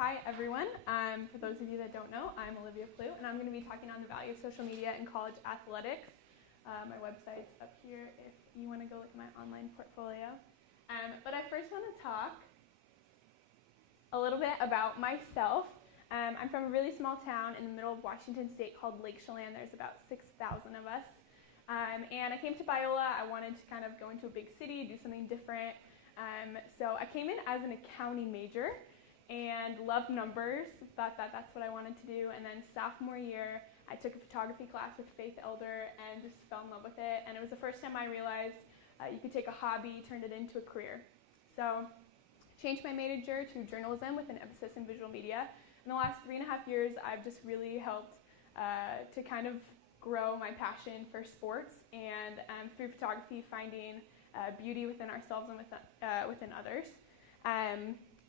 Hi everyone. For those of you that don't know, I'm Olivia Plew, and I'm going to be talking on the value of social media in college athletics. My website's up here if you want to go look at my online portfolio. But I first want to talk a little bit about myself. I'm from a really small town in the middle of Washington State called Lake Chelan. There's about 6,000 of us. And I came to Biola. I wanted to kind of go into a big city, do something different. So I came in as an accounting major and loved numbers, thought that that's what I wanted to do. And then sophomore year, I took a photography class with Faith Elder and just fell in love with it. And it was the first time I realized you could take a hobby, turn it into a career. So changed my major to journalism with an emphasis in visual media. In the last 3.5 years, I've just really helped to kind of grow my passion for sports and through photography, finding beauty within ourselves and within others.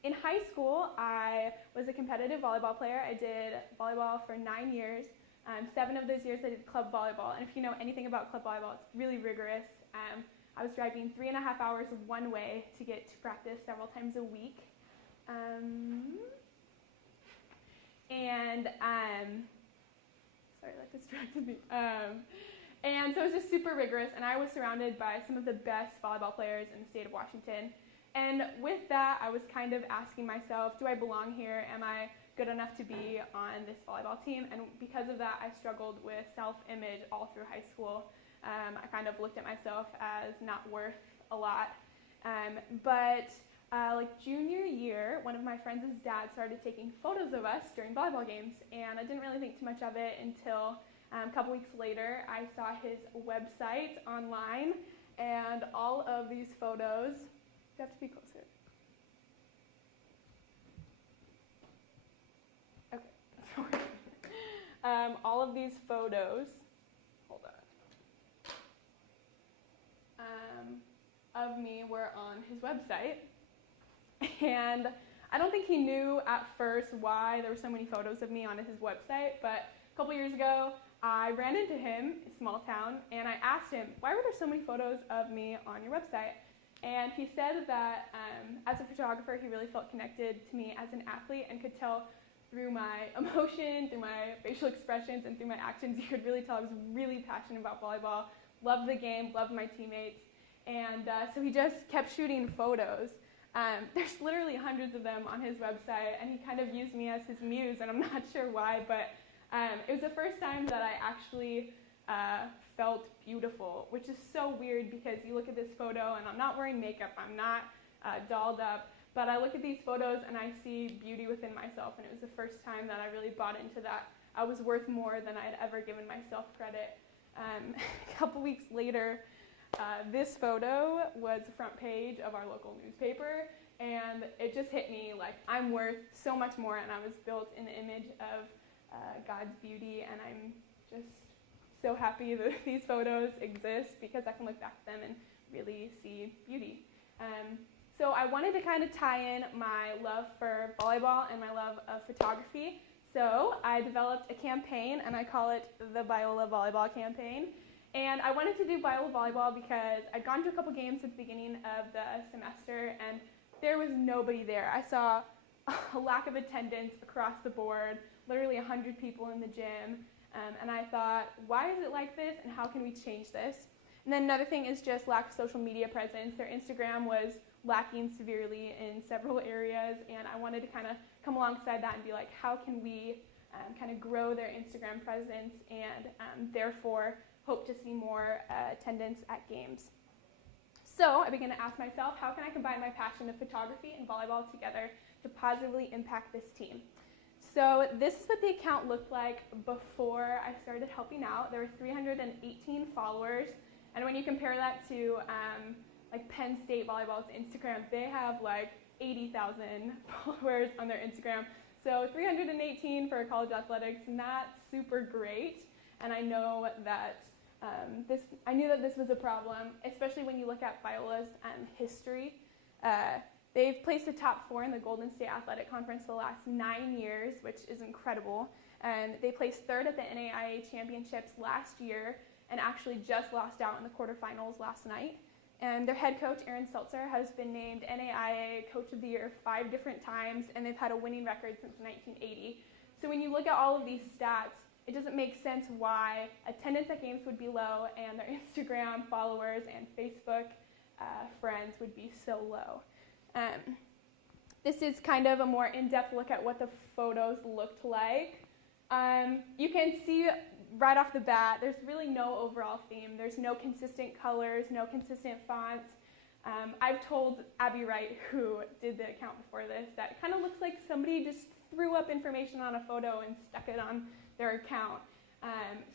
In high school, I was a competitive volleyball player. I did volleyball for 9 years. 7 of those years I did club volleyball. And if you know anything about club volleyball, it's really rigorous. I was driving 3.5 hours one way to get to practice several times a week. Sorry, that distracted me. And so it was just super rigorous, and I was surrounded by some of the best volleyball players in the state of Washington. And with that, I was kind of asking myself, do I belong here? Am I good enough to be on this volleyball team? And because of that, I struggled with self-image all through high school. I kind of looked at myself as not worth a lot. But junior year, one of my friends' dad started taking photos of us during volleyball games, and I didn't really think too much of it until a couple weeks later, I saw his website online, and all of these photos. You have to be closer. Okay, sorry. All of these photos, hold on, of me were on his website. And I don't think he knew at first why there were so many photos of me on his website, but a couple years ago, I ran into him in a small town, and I asked him, why were there so many photos of me on your website? And he said that as a photographer, he really felt connected to me as an athlete and could tell through my emotion, through my facial expressions, and through my actions, you could really tell I was really passionate about volleyball, loved the game, loved my teammates. And so he just kept shooting photos. There's literally hundreds of them on his website, and he kind of used me as his muse, and I'm not sure why, but it was the first time that I actually felt beautiful, which is so weird because you look at this photo and I'm not wearing makeup, I'm not dolled up, but I look at these photos and I see beauty within myself, and it was the first time that I really bought into that I was worth more than I had ever given myself credit. A couple weeks later, this photo was the front page of our local newspaper, and it just hit me like I'm worth so much more, and I was built in the image of God's beauty, and I'm just so happy that these photos exist because I can look back at them and really see beauty. So I wanted to kind of tie in my love for volleyball and my love of photography. So I developed a campaign, and I call it the Biola Volleyball Campaign. And I wanted to do Biola Volleyball because I'd gone to a couple games at the beginning of the semester, and there was nobody there. I saw a lack of attendance across the board, literally 100 people in the gym. And I thought, why is it like this, and how can we change this? And then another thing is just lack of social media presence. Their Instagram was lacking severely in several areas, and I wanted to kind of come alongside that and be like, how can we kind of grow their Instagram presence and therefore hope to see more attendance at games. So I began to ask myself, how can I combine my passion of photography and volleyball together to positively impact this team? So this is what the account looked like before I started helping out. There were 318 followers, and when you compare that to like Penn State Volleyball's Instagram, they have like 80,000 followers on their Instagram. So 318 for college athletics, not super great, and I know that I knew that this was a problem, especially when you look at Biola's history. They've placed the top 4 in the Golden State Athletic Conference the last 9 years, which is incredible. And they placed 3rd at the NAIA Championships last year and actually just lost out in the quarterfinals last night. And their head coach, Aaron Seltzer, has been named NAIA Coach of the Year 5 different times, and they've had a winning record since 1980. So when you look at all of these stats, it doesn't make sense why attendance at games would be low and their Instagram followers and Facebook friends would be so low. This is kind of a more in-depth look at what the photos looked like. You can see right off the bat, there's really no overall theme. There's no consistent colors, no consistent fonts. I've told Abby Wright, who did the account before this, that it kind of looks like somebody just threw up information on a photo and stuck it on their account.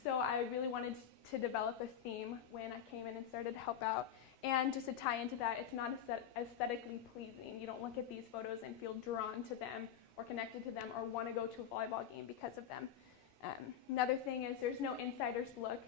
So I really wanted to develop a theme when I came in and started to help out. And just to tie into that, it's not aesthetically pleasing. You don't look at these photos and feel drawn to them or connected to them or want to go to a volleyball game because of them. Another thing is there's no insider's look.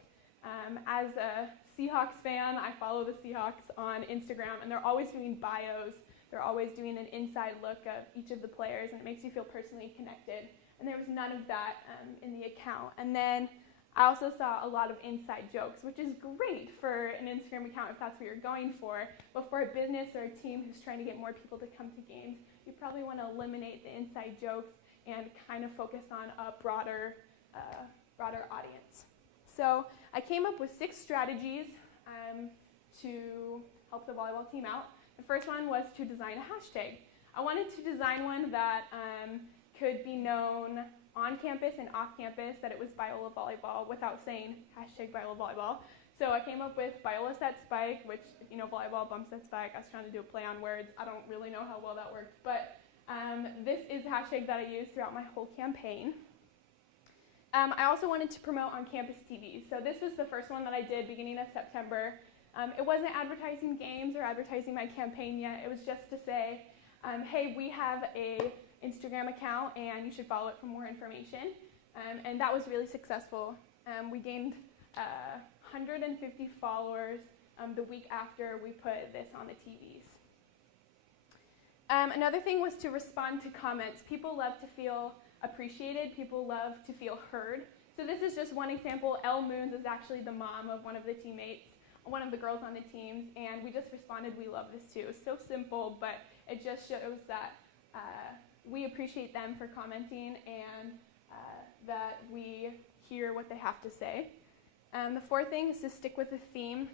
As a Seahawks fan, I follow the Seahawks on Instagram, and they're always doing bios. They're always doing an inside look of each of the players, and it makes you feel personally connected. And there was none of that in the account. And then I also saw a lot of inside jokes, which is great for an Instagram account if that's what you're going for. But for a business or a team who's trying to get more people to come to games, you probably want to eliminate the inside jokes and kind of focus on a broader audience. So I came up with 6 strategies to help the volleyball team out. The first one was to design a hashtag. I wanted to design one that could be known on campus and off campus, that it was Biola Volleyball without saying hashtag Biola Volleyball. So I came up with Biola Set Spike, which, if you know volleyball, bump set spike. I was trying to do a play on words. I don't really know how well that worked, but this is a hashtag that I used throughout my whole campaign. I also wanted to promote on campus TV. So this was the first one that I did beginning of September. It wasn't advertising games or advertising my campaign yet. It was just to say, hey, we have a Instagram account and you should follow it for more information. And that was really successful. We gained 150 followers the week after we put this on the TVs. Another thing was to respond to comments. People love to feel appreciated. People love to feel heard. So this is just one example. Elle Moons is actually the mom of one of the teammates, one of the girls on the teams, and we just responded, we love this too. So simple, but it just shows that we appreciate them for commenting and that we hear what they have to say. The fourth thing is to stick with the theme.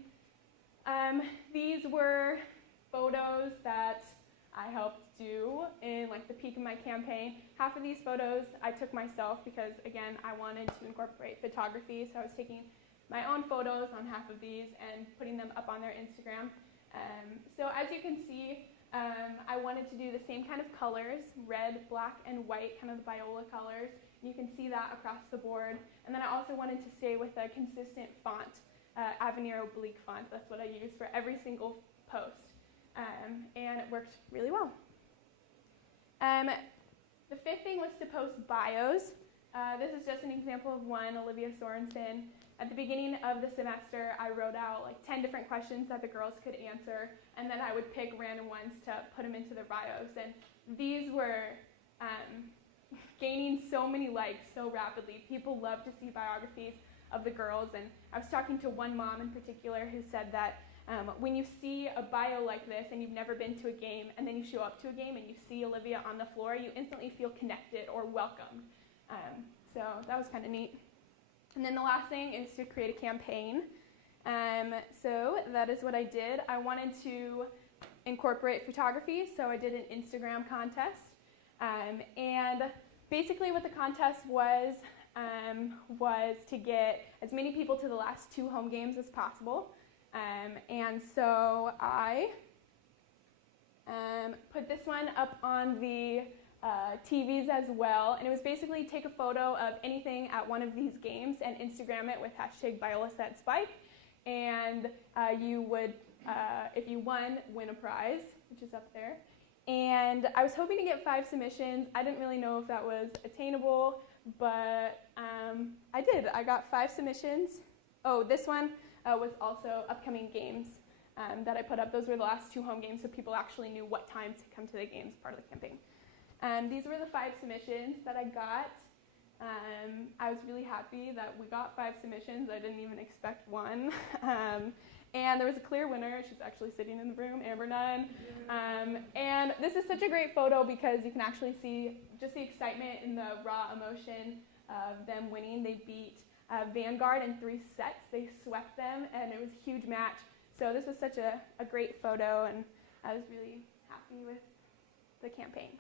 These were photos that I helped do in like the peak of my campaign. Half of these photos I took myself because, again, I wanted to incorporate photography, so I was taking my own photos on half of these and putting them up on their Instagram. So as you can see, I wanted to do the same kind of colors, red, black, and white, kind of the Biola colors. You can see that across the board. And then I also wanted to stay with a consistent font, Avenir oblique font. That's what I used for every single post. And it worked really well. The fifth thing was to post bios. This is just an example of one, Olivia Sorensen. At the beginning of the semester, I wrote out like 10 different questions that the girls could answer, and then I would pick random ones to put them into their bios. And these were gaining so many likes so rapidly. People love to see biographies of the girls, and I was talking to one mom in particular who said that when you see a bio like this and you've never been to a game, and then you show up to a game and you see Olivia on the floor, you instantly feel connected or welcomed. So that was kind of neat. And then the last thing is to create a campaign. So that is what I did. I wanted to incorporate photography, so I did an Instagram contest. And basically what the contest was to get as many people to the last 2 home games as possible. And so I put this one up on the TVs as well, and it was basically take a photo of anything at one of these games and Instagram it with hashtag BiolaSetSpike, and you would, if you won, win a prize, which is up there. And I was hoping to get 5 submissions. I didn't really know if that was attainable, but I did. I got 5 submissions. Oh, this one was also upcoming games that I put up. Those were the last 2 home games, so people actually knew what times to come to the games, part of the campaign. These were the 5 submissions that I got. I was really happy that we got 5 submissions. I didn't even expect one. And there was a clear winner. She's actually sitting in the room, Amber Nunn. And this is such a great photo because you can actually see just the excitement and the raw emotion of them winning. They beat Vanguard in 3 sets. They swept them, and it was a huge match. So this was such a great photo, and I was really happy with the campaign.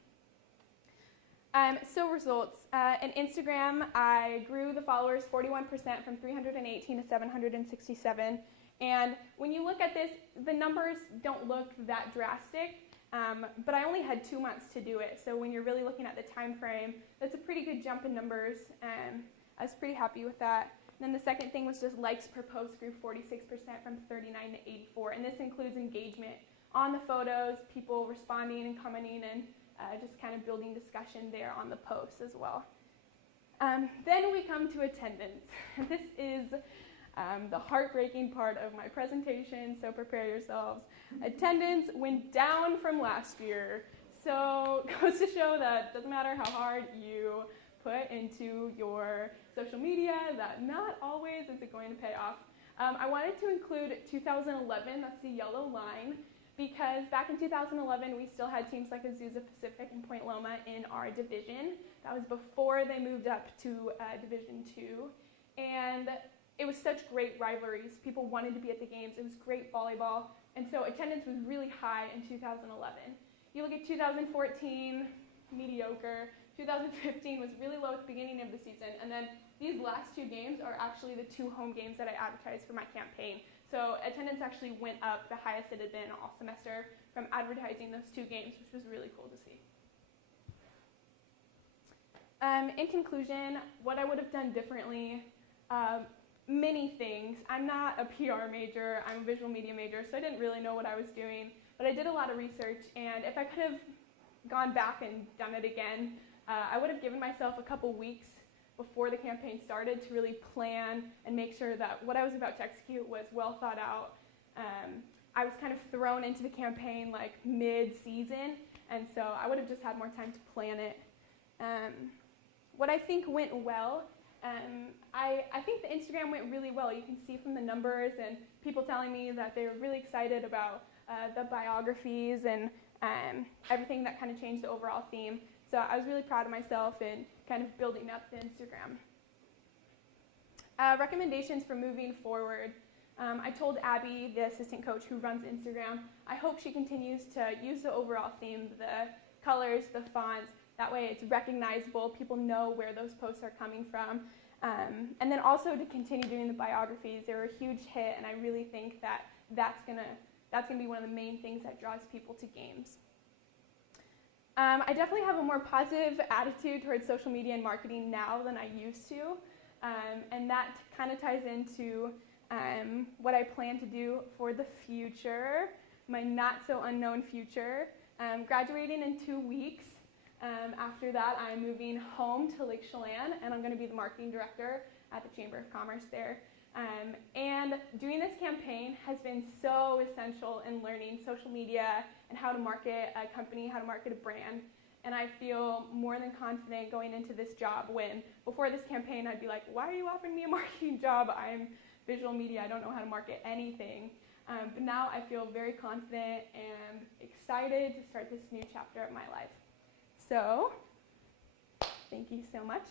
So results. In Instagram, I grew the followers 41% from 318 to 767. And when you look at this, the numbers don't look that drastic, but I only had 2 months to do it. So when you're really looking at the time frame, that's a pretty good jump in numbers, and I was pretty happy with that. And then the second thing was just likes per post grew 46% from 39 to 84, and this includes engagement on the photos, people responding and commenting, and just kind of building discussion there on the posts as well. Then we come to attendance. This is the heartbreaking part of my presentation, so prepare yourselves. Attendance went down from last year, so it goes to show that it doesn't matter how hard you put into your social media, that not always is it going to pay off. I wanted to include 2011, that's the yellow line, because back in 2011, we still had teams like Azusa Pacific and Point Loma in our division. That was before they moved up to Division II. And it was such great rivalries. People wanted to be at the games. It was great volleyball. And so attendance was really high in 2011. You look at 2014, mediocre. 2015 was really low at the beginning of the season. And then these last 2 games are actually the 2 home games that I advertised for my campaign. So attendance actually went up, the highest it had been all semester, from advertising those 2 games, which was really cool to see. In conclusion, what I would have done differently, many things. I'm not a PR major, I'm a visual media major, so I didn't really know what I was doing, but I did a lot of research, and if I could have gone back and done it again, I would have given myself a couple weeks before the campaign started to really plan and make sure that what I was about to execute was well thought out. I was kind of thrown into the campaign like mid-season, and so I would have just had more time to plan it. What I think went well, I think the Instagram went really well. You can see from the numbers and people telling me that they were really excited about the biographies and everything that kind of changed the overall theme. So I was really proud of myself in kind of building up the Instagram. Recommendations for moving forward. I told Abby, the assistant coach who runs Instagram, I hope she continues to use the overall theme, the colors, the fonts. That way it's recognizable. People know where those posts are coming from. And then also to continue doing the biographies. They were a huge hit, and I really think that that's gonna be one of the main things that draws people to games. I definitely have a more positive attitude towards social media and marketing now than I used to, and that kind of ties into what I plan to do for the future, my not-so-unknown future. Graduating in 2 weeks. After that, I'm moving home to Lake Chelan, and I'm going to be the marketing director at the Chamber of Commerce there. And doing this campaign has been so essential in learning social media and how to market a company, how to market a brand. And I feel more than confident going into this job when before this campaign I'd be like, why are you offering me a marketing job? I'm visual media, I don't know how to market anything. But now I feel very confident and excited to start this new chapter of my life. So, thank you so much.